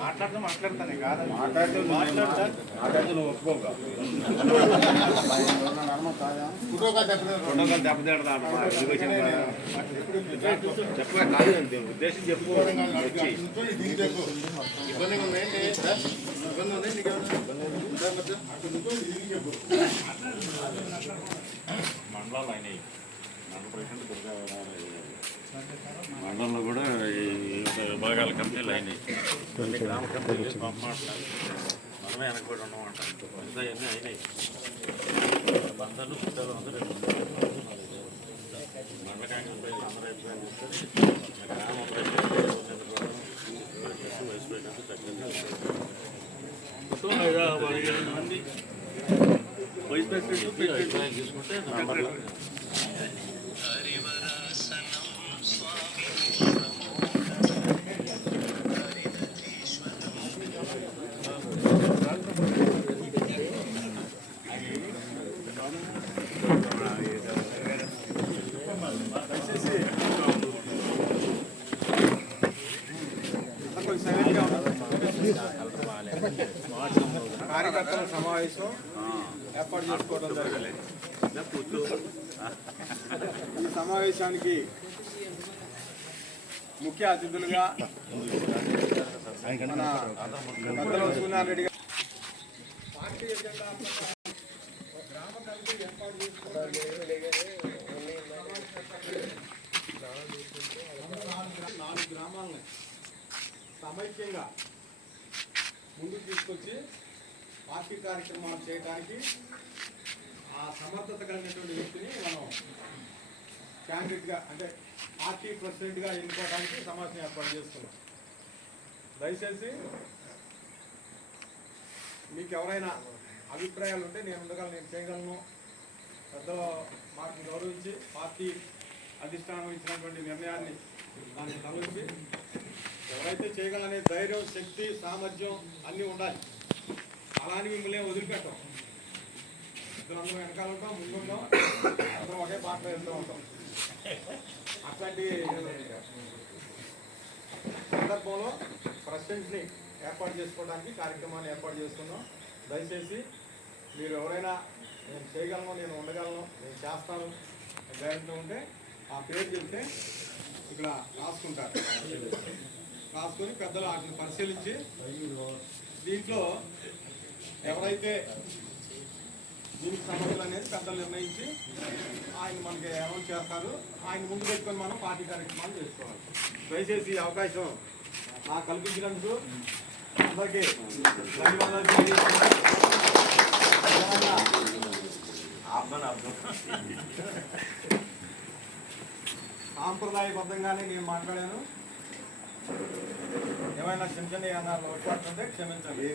మాట్లాడుతూ మాట్లాడతానే కాదు. మాట్లాడుతూ మాట్లాడతా. మాట్లాడుతూ నువ్వు ఒప్పుకోక. చెప్పే కాదు. ఉద్దేశం చెప్పు. వచ్చి. ఇబ్బందిగా? ఇబ్బంది ఉంది? మండలాలు అయినాయి. మండలంలో కూడా ఈ విభాగాల కమిటీలు అయినాయి. అన్ని గ్రామ కమిటీలు పంపమాటలేదు మనమే వెనకబడి ఉన్నామంట ఇంకా అన్నీ అయినాయి. బంధాలు చుట్టాలు అందరూ మండల కాంగ్రెస్ ప్రజలు అందరూ అభిప్రాయం చెప్తారు గ్రామ వైస్ ప్రెసిడెంట్ తగ్గంగా మొత్తం ఐదు పదిహేను మంది వైస్ ప్రెసిడెంట్ తీసుకుంటే కార్యకర్తల సమావేశం ఏర్పాటు చేసుకోవడం జరగలేదు ఈ సమావేశానికి ముఖ్య అతిథులుగా మన పెద్దలు సూర్యనారాయణ గారు పార్టీ ఎజెండా గ్రామ కమిటీ ఏర్పాటు చేసుకోవడానికి నాలుగు గ్రామాలని సమైక్యంగా ముందుకు తీసుకొచ్చి పార్టీ కార్యక్రమాలు చేయడానికి ఆ సమర్థత కలిగినటువంటి వ్యక్తిని మనం క్యాండిడేట్గా అంటే పార్టీ ప్రెసిడెంట్గా ఎన్నుకోవడానికి సమావేశం ఏర్పాటు చేస్తున్నాం. దయచేసి మీకు ఎవరైనా అభిప్రాయాలు ఉంటే నేను ఉండగలను నేను చేయగలను. పెద్దల మాటను గౌరవించి పార్టీ అధిష్టానం ఇచ్చినటువంటి నిర్ణయాన్ని దాన్ని తలచి ఎవరైతే చేయగలనే ధైర్యం శక్తి సామర్థ్యం అన్నీ ఉండాలి. అలాని మిమ్మల్ని వదిలిపెట్టాం. ఇద్దరు అందరం వెనకాల ఉంటాం ముందుంటాం అందరం ఒకే పాటలో వెళ్తూ ఉంటాం. అట్లాంటి సందర్భంలో ప్రెసిడెంట్ని ఏర్పాటు చేసుకోవడానికి కార్యక్రమాన్ని ఏర్పాటు చేసుకున్నాం. దయచేసి మీరు ఎవరైనా నేను చేయగలను నేను ఉండగలను నేను చేస్తాను ధైర్యంతో ఉంటే ఆ పేరు చెప్తే ఇక్కడ రాసుకుంటారు రాసుకొని పెద్దలు వాటిని పరిశీలించి దీంట్లో ఎవరైతే దీనికి సమస్యలు అనేది పెద్దలు నిర్ణయించి ఆయన మనకి అనౌన్స్ చేస్తారు ఆయన ముందు పెట్టుకొని మనం పార్టీ కార్యక్రమాలు చేసుకోవాలి దయచేసి ఈ అవకాశం నాకు కల్పించినందుకు అందరికీ ధన్యవాదాలు తెలియజేస్తున్నాను. ఏమన్నా సాంప్రదాయబద్ధంగానే నేను మాట్లాడాను. ఏమైనా చిన్న చిన్న ఏమైనా లోటుపాట్లు ఉంటే క్షమించండి.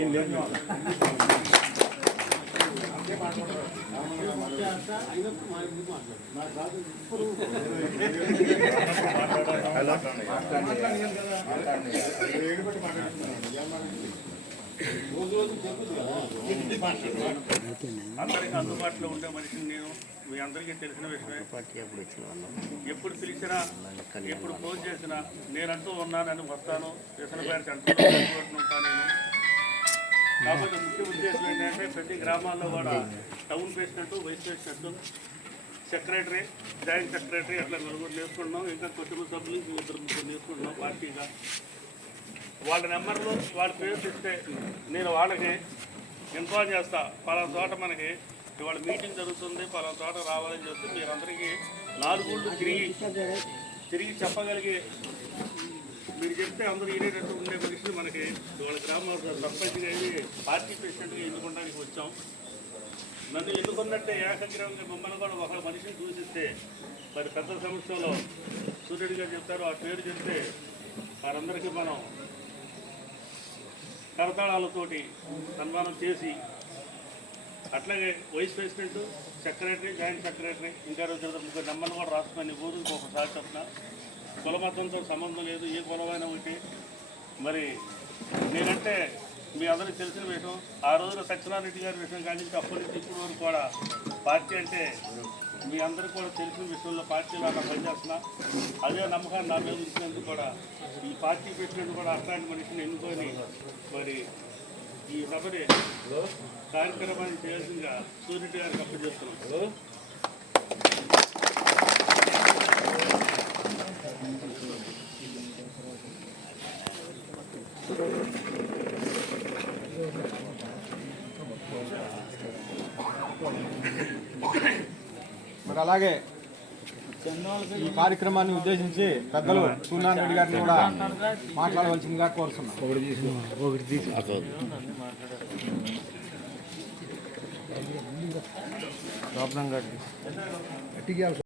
ఏం లేదు. అంతే మాట్లాడుతున్నాను. అందరికి అందుబాటులో ఉండే మనిషిని నేను మీ అందరికీ తెలిసిన విషయమే. ఎప్పుడు పిలిచినా ఎప్పుడు ఫోన్ చేసినా నేనంటూ ఉన్నానని వస్తాను. వ్యసనపేట అంటూ ఉంటాను. నేను కాకపోతే ముఖ్య ఉద్దేశం ఏంటంటే ప్రతి గ్రామాల్లో కూడా town president vice president secretary joint secretary అట్లా నలుగురు నేర్చుకుంటున్నాం. ఇంకా కుటుంబ సభ్యులు ఇద్దరు ముగ్గురు నేర్చుకుంటున్నాం పార్టీగా. వాళ్ళ నెంబర్లు వాళ్ళ పేరు ఇస్తే నేను వాళ్ళకి ఇన్ఫార్మ్ చేస్తా. పలానా చోట మనకి ఇవాళ మీటింగ్ జరుగుతుంది పలానా చోట రావాలని చెప్పి మీరందరికీ నాలుగుళ్ళు తిరిగి తిరిగి చెప్పగలిగే మీరు చెప్తే అందరూ వినేటట్టు ఉండే మనిషి మనకి ఇవాళ గ్రామ సర్పంచ్గా అయ్యి పార్టీ ప్రెసిడెంట్గా ఎన్నుకోవడానికి వచ్చాం. నన్ను ఎన్నుకున్నట్టే ఏకగ్రహంగా మమ్మల్ని కూడా ఒక మనిషిని సూచిస్తే మరి పెద్ద సమస్యలో సూర్యుడి గారు చెప్తారు ఆ పేరు చెప్తే వారందరికీ మనం కరతాళాలతోటి సన్మానం చేసి అట్లాగే vice president secretary joint secretary ఇంకా రోజు ముగ్గురు నెంబర్లు కూడా రాసుకుని ఊరికి ఒకసారి చెప్పిన. కులమతంతో సంబంధం లేదు ఏ కులమైనా ఒకటి మరి నేనంటే మీ అందరికీ తెలిసిన విషయం ఆ రోజున సత్యనారాయణ గారి విషయం కానీ అప్పటి నుంచి వరకు కూడా పార్టీ అంటే మీ అందరికీ కూడా తెలిసిన విషయంలో పార్టీలో అలా పనిచేస్తున్నా. అదే నమ్మకాన్ని నా మీద ఉంచినందుకు కూడా ఈ పార్టీ పెట్టినందుకు కూడా అట్లాంటి మనిషిని ఎన్నుకొని మరి ఈ సభని కార్యక్రమాన్ని చేయాల్సిందిగా సూర్యుడి గారికి అప్పచేస్తున్నాం మరి అలాగే ఈ కార్యక్రమాన్ని ఉద్దేశించి పెద్దలు సూర్యనారాయణ రెడ్డి గారిని కూడా మాట్లాడవలసిందిగా కోరుతున్నాం.